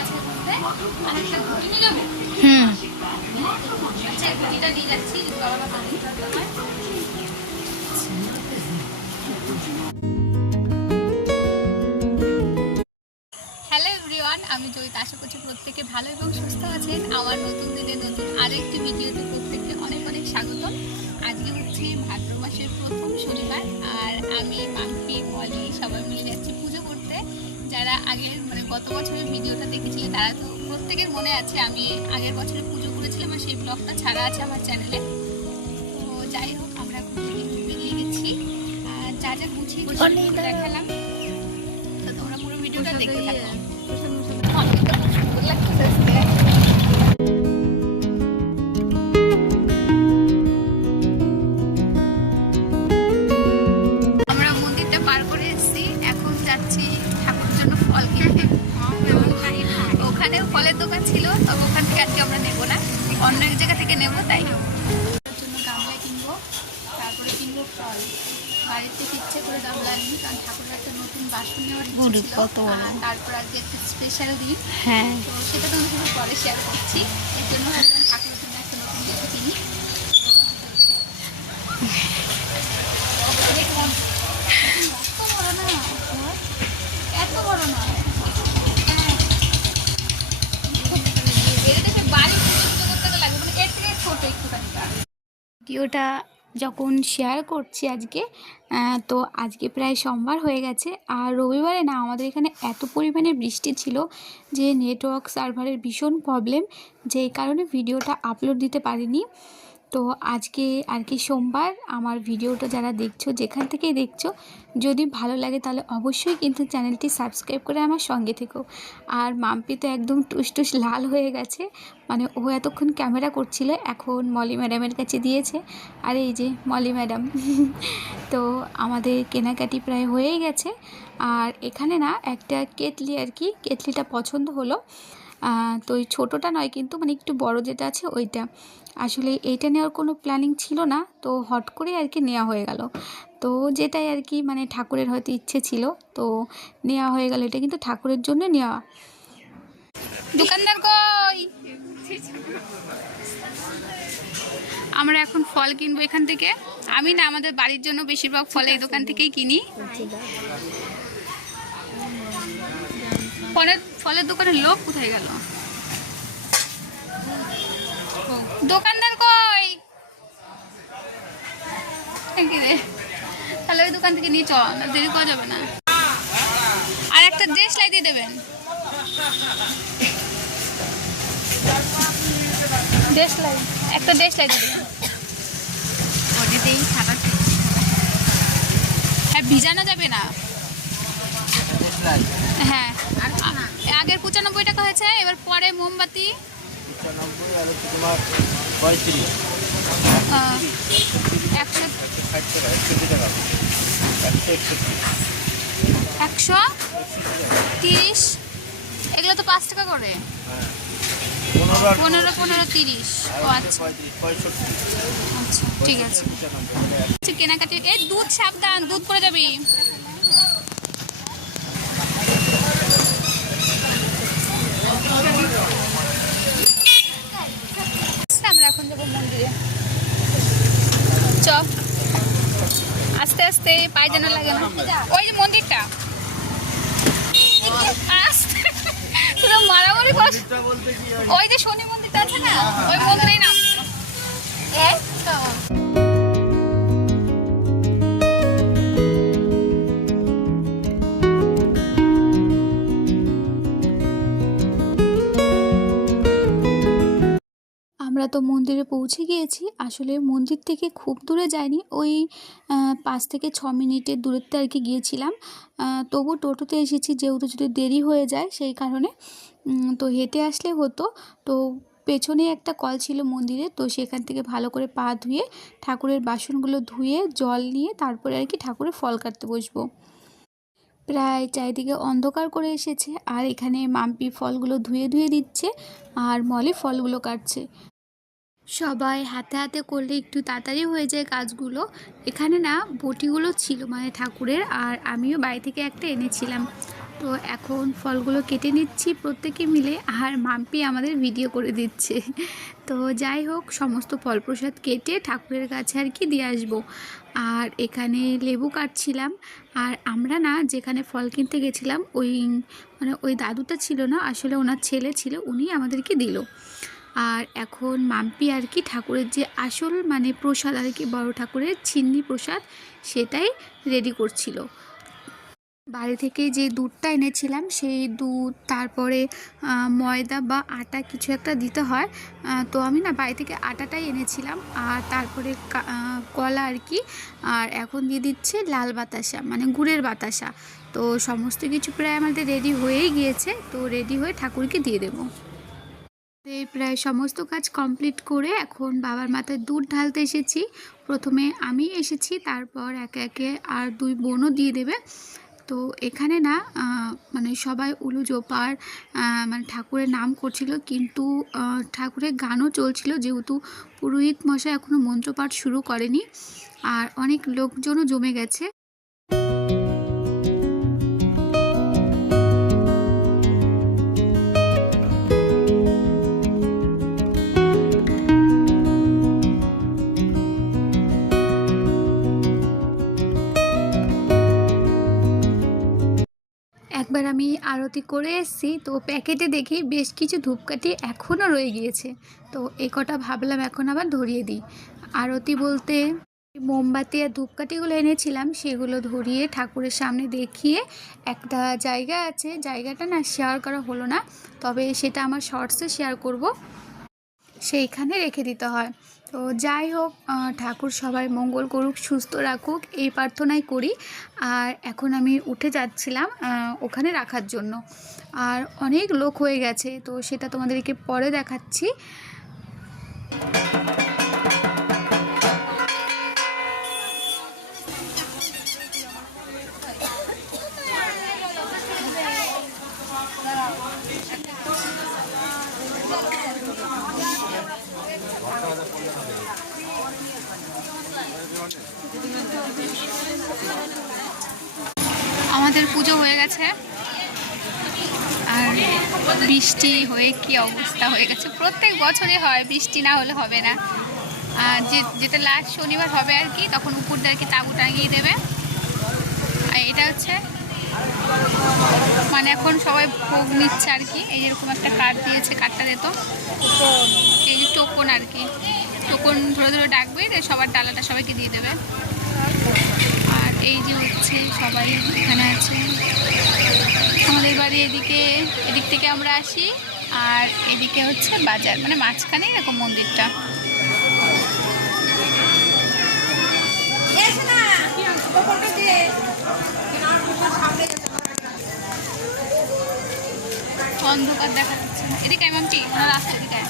আছে মধ্যে আর একটা ঘুটি নিয়ে যাবো। আচ্ছা ঘুটিটা নিয়ে যাচ্ছি বাবা হ্যালো এভরিওয়ান, আমি জয়িতা। আশা করছি প্রত্যেকে ভালো এবং সুস্থ আছেন। আমার নতুন দিনে নতুন আরও একটি ভিডিওতে প্রত্যেককে অনেক অনেক স্বাগতম। আজকে হচ্ছে ভাদ্র মাসের প্রথম শনিবার আর আমি মাম্পি মলি সবাই মিলে যাচ্ছি পুজো করতে। যারা আগের গত বছরের ভিডিওটা দেখেছিলেন তারা তো প্রত্যেকের মনে আছে আমি আগের বছরে পুজো করেছিলাম আর সেই ব্লগটা ছাড়া আছে আমার চ্যানেলে। তো যাই হোক, আমরা এখন বেরিয়ে গেছি আর যা যা গুছিয়ে দেখালাম। তো তোমরা পুরো ভিডিওটা দেখতে থাকো। আমরা মন্দিরটা পার করে এসেছি, এখন যাচ্ছি ঠাকুরের জন্য ফল কিনতে। ওখানেও ফলের দোকান ছিল, তবে ওখান থেকে আজকে আমরা নেবো না, অন্য এক জায়গা থেকে নেবো। তাই জন্য গামলা কিনবো, তারপরে কিনবো ফল। বাড়ির থেকে ইচ্ছে করে গামলা নিই, কারণ ঠাকুরের একটা নতুন বাসন নেওয়ার ইচ্ছে ছিল। তারপর আজকে একটা স্পেশাল দিন, তো সেটা তো আমি পরে শেয়ার করছি। এর জন্য ভাবলাম ঠাকুরের জন্য একটা নতুন কিছু কিনি। এত বড় না, ভিডিওটা যখন শেয়ার করছি আজকে, তো আজকে প্রায় সোমবার হয়ে গেছে আর রবিবারে না আমাদের এখানে এত পরিমাণে বৃষ্টি ছিল যে নেটওয়ার্ক সার্ভারের ভীষণ প্রবলেম, যেই কারণে ভিডিওটা আপলোড দিতে পারিনি। তো আজকে আর কি সোমবার, আমার ভিডিওটা যারা দেখছো যেখান থেকেই দেখছো, যদি ভালো লাগে তাহলে অবশ্যই কিন্তু চ্যানেলটি সাবস্ক্রাইব করে আমার সঙ্গে থেকো। আর মাম্পি তো একদম টুসটুস লাল হয়ে গেছে, ও এতক্ষণ ক্যামেরা করছিল, এখন মলি ম্যাডামের কাছে দিয়েছে। আর এই যে মলি ম্যাডাম। তো আমাদের কেনাকাটি প্রায় হয়েই গেছে। আর এখানে না একটা কেটলি, আর কি কেটলিটা পছন্দ হলো। তো ওই ছোটোটা নয় কিন্তু, একটু বড় যেটা আছে ওইটা। আসলে এইটা নেওয়ার কোনো প্ল্যানিং ছিল না, তো হট করে আর কি নেওয়া হয়ে গেল। তো যেটাই আর কি ঠাকুরের হয়তো ইচ্ছে ছিল, তো নেওয়া হয়ে গেল। এটা কিন্তু ঠাকুরের জন্য নেওয়া। দোকানদার কই? আমরা এখন ফল কিনবো এখান থেকে। আমি না, আমাদের বাড়ির জন্য বেশিরভাগ ফল এই দোকান থেকেই কিনি। ফলের দোকানের লোক কোথায় গেল? দোকানদার কই? তাহলে ওই দোকান থেকে নিয়ে চল, দেরি করা যাবে না। আর একটা দেশলাই দিয়ে দেবেন, দেশলাই, একটা দেশলাই দিয়ে দেবেন। হ্যাঁ, ভিজানো যাবে না। হ্যাঁ, আগের 95 টাকা হয়েছে, এবার পরে মোমবাতি 130। এগুলো তো 5 টাকা করে। 15, 15, 30। ও আচ্ছা আচ্ছা, ঠিক আছে। কেনাকাটি, এই দুধ সাবধান, দুধ পড়ে যাবি। আমরা এখন যাবো মন্দিরে। চ, আস্তে আস্তে, পায়ে যেন লাগে না। ওই যে মন্দিরটা, পুরো মারামারি কর। ওই যে শনি মন্দিরটা আছে না, ওই মন্দিরেই নাম। আমরা তো মন্দিরে পৌঁছে গিয়েছি। আসলে মন্দির থেকে খুব দূরে যাইনি, ওই 5 থেকে 6 মিনিটের দূরত্বে আর কি গিয়েছিলাম। তবু টোটোতে এসেছি, যেহেতু যদি দেরি হয়ে যায় সেই কারণে। তো হেঁটে আসলে হতো। তো পেছনে একটা কল ছিল মন্দিরে, তো সেখান থেকে ভালো করে পা ধুয়ে ঠাকুরের বাসনগুলো ধুয়ে জল নিয়ে তারপরে আর কি ঠাকুরের ফল কাটতে বসবো। প্রায় চারিদিকে অন্ধকার করে এসেছে আর এখানে মাম্পি ফলগুলো ধুয়ে ধুয়ে দিচ্ছে আর মলি ফলগুলো কাটছে। সবাই হাতে হাতে করলে একটু তাড়াতাড়ি হয়ে যায় কাজগুলো। এখানে না বটিগুলো ছিল ঠাকুরের, আর আমিও বাড়ি থেকে একটা এনেছিলাম। তো এখন ফলগুলো কেটে নিচ্ছি প্রত্যেকে মিলে, আর মাম্পি আমাদের ভিডিও করে দিচ্ছে। তো যাই হোক, সমস্ত ফল প্রসাদ কেটে ঠাকুরের কাছে আর কি দিয়ে আসবো। আর এখানে লেবু কাটছিলাম। আর আমরা না যেখানে ফল কিনতে গেছিলাম ওই দাদুটা ছিল না, আসলে ওনার ছেলে ছিল, উনি আমাদেরকে দিল। আর এখন মাম্পি আর কি ঠাকুরের যে আসল প্রসাদ আর কি, বড় ঠাকুরের ছিন্নি প্রসাদ, সেটাই রেডি করছিল। বাড়ি থেকে যে দুধটা এনেছিলাম সেই দুধ, তারপরে ময়দা বা আটা কিছু একটা দিতে হয়। তো আমি না বাড়ি থেকে আটাটাই এনেছিলাম, আর তারপরে কলা আর কি। আর এখন দিয়ে দিচ্ছে লাল বাতাসা, গুড়ের বাতাসা। তো সমস্ত কিছু প্রায় আমাদের রেডি হয়েই গিয়েছে। তো রেডি হয়ে ঠাকুরকে দিয়ে দেবো। প্রায় সমস্ত কাজ কমপ্লিট করে এখন বাবার মাথায় দুধ ঢালতে এসেছি। প্রথমে আমি এসেছি, তারপর একে একে আর দুই বোনও দিয়ে দেবে। তো এখানে না সবাই উলু জোপার ঠাকুরের নাম করছিল, কিন্তু ঠাকুরের গানও চলছিল, যেহেতু পুরোহিত মশাই এখনও মন্ত্রপাঠ শুরু করেনি। আর অনেক লোকজনও জমে গেছে। একবার আমি আরতি করে এসেছি, তো প্যাকেটে দেখি বেশ কিছু ধূপকাঠি এখনও রয়ে গিয়েছে। তো এই কটা ভাবলাম এখন আবার ধরিয়ে দিই। আরতি বলতে মোমবাতি আর ধূপকাঠিগুলো এনেছিলাম, সেগুলো ধরিয়ে ঠাকুরের সামনে দেখিয়ে একটা জায়গা আছে, জায়গাটা না শেয়ার করা হলো না, তবে সেটা আমার শর্টসে শেয়ার করব, সেইখানে রেখে দিতে হয়। তো যাই হোক, ঠাকুর সবাই মঙ্গল করুক, সুস্থ রাখুক, এই প্রার্থনাই করি। আর এখন আমি উঠে যাচ্ছিলাম ওখানে রাখার জন্য। আর অনেক লোক হয়ে গেছে, তো সেটা তোমাদেরকে পরে দেখাচ্ছি। আমাদের পুজো হয়ে গেছে, আর বৃষ্টি হয়ে কি অবস্থা হয়ে গেছে। প্রত্যেক বছরই হয়, বৃষ্টি না হলে হবে না। আর যেটা লাস্ট শনিবার হবে আর কি, তখন উপর দিয়ে আর কি তাঁবু টাঙিয়ে দেবে। আর এটা হচ্ছে এখন সবাই ভোগ নিচ্ছে আর কি। এই এরকম একটা কার্ড দিয়েছে, কার্ডটা দিত, এই যে টোকন আর কি, টোকন ধরে ধরে ডাকবে, সবার ডালাটা সবাইকে দিয়ে দেবে। আর এই যে হচ্ছে সবাই এখানে আছে। আমাদের বাড়ি এদিক থেকে আমরা আসি, আর এদিকে হচ্ছে বাজার, মাঝখানে এরকম মন্দিরটা। অন্ধকার দেখা যাচ্ছে না। এদিকে মামটি রাস্তা এদিকে।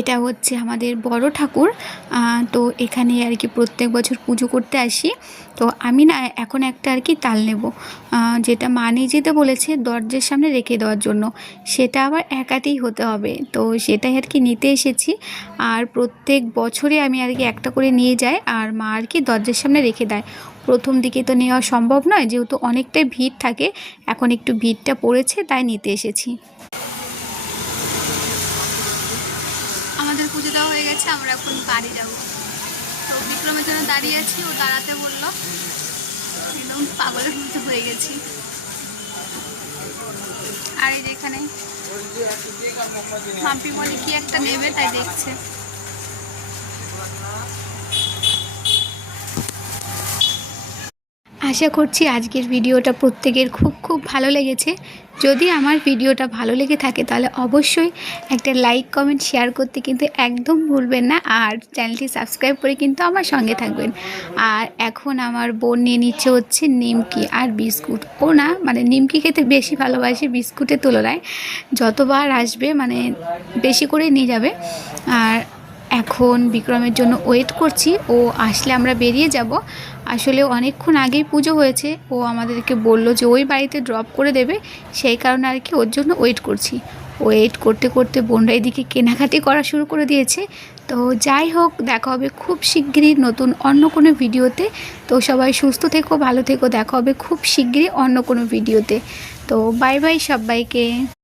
এটা হচ্ছে আমাদের বড় ঠাকুর। তো এখানে আর কি প্রত্যেক বছর পুজো করতে আসি। তো আমি না এখন একটা আর কি তাল নেব, যেটা মা নিয়ে যেতে বলেছে দরজার সামনে রেখে দেওয়ার জন্য। সেটা আবার একাতেই হতে হবে, তো সেটাই আর কি নিতে এসেছি। আর প্রত্যেক বছরে আমি আর কি একটা করে নিয়ে যাই, আর মা আর কি দরজার সামনে রেখে দেয়। প্রথম দিকে তো নেওয়া সম্ভব নয়, যেহেতু অনেকটাই ভিড় থাকে। এখন একটু ভিড়টা পড়েছে, তাই নিতে এসেছি। আমাদের পুজো দেওয়া হয়ে গেছে, আমরা এখন বাড়ি যাবো। তো বিক্রমের জন্য দাঁড়িয়ে আছি, ও দাঁড়াতে বললো, একদম পাগলের মতো হয়ে গেছি। আর এই যেখানে মাম্পি বলে কি একটা নেবে, তাই দেখছে। আশা করছি আজকের ভিডিওটা প্রত্যেকের খুব খুব ভালো লেগেছে। যদি আমার ভিডিওটা ভালো লেগে থাকে তাহলে অবশ্যই একটা লাইক কমেন্ট শেয়ার করতে কিন্তু একদম ভুলবেন না। আর চ্যানেলটি সাবস্ক্রাইব করে কিন্তু আমার সঙ্গে থাকবেন। আর এখন আমার বোন নিয়ে নিচ্ছে হচ্ছে নিমকি আর বিস্কুট। ও না নিমকি খেতে বেশি ভালোবাসে বিস্কুটের তুলনায়। যতবার আসবে বেশি করে নিয়ে যাবে। আর এখন বিক্রমের জন্য ওয়েট করছি, ও আসলে আমরা বেরিয়ে যাব। আসলে অনেকক্ষণ আগেই পুজো হয়েছে, ও আমাদেরকে বলল যে ওই বাড়িতে ড্রপ করে দেবে, সেই কারণে আর কি ওর জন্য ওয়েট করছি। ওয়েট করতে করতে বোনরা এদিকে কেনাকাটি করা শুরু করে দিয়েছে। তো যাই হোক, দেখা হবে খুব শিগগিরই নতুন অন্য কোনো ভিডিওতে। তো সবাই সুস্থ থেকো, ভালো থেকো, দেখা হবে খুব শিগগিরই অন্য কোনো ভিডিওতে। তো বাই বাই সবাইকে।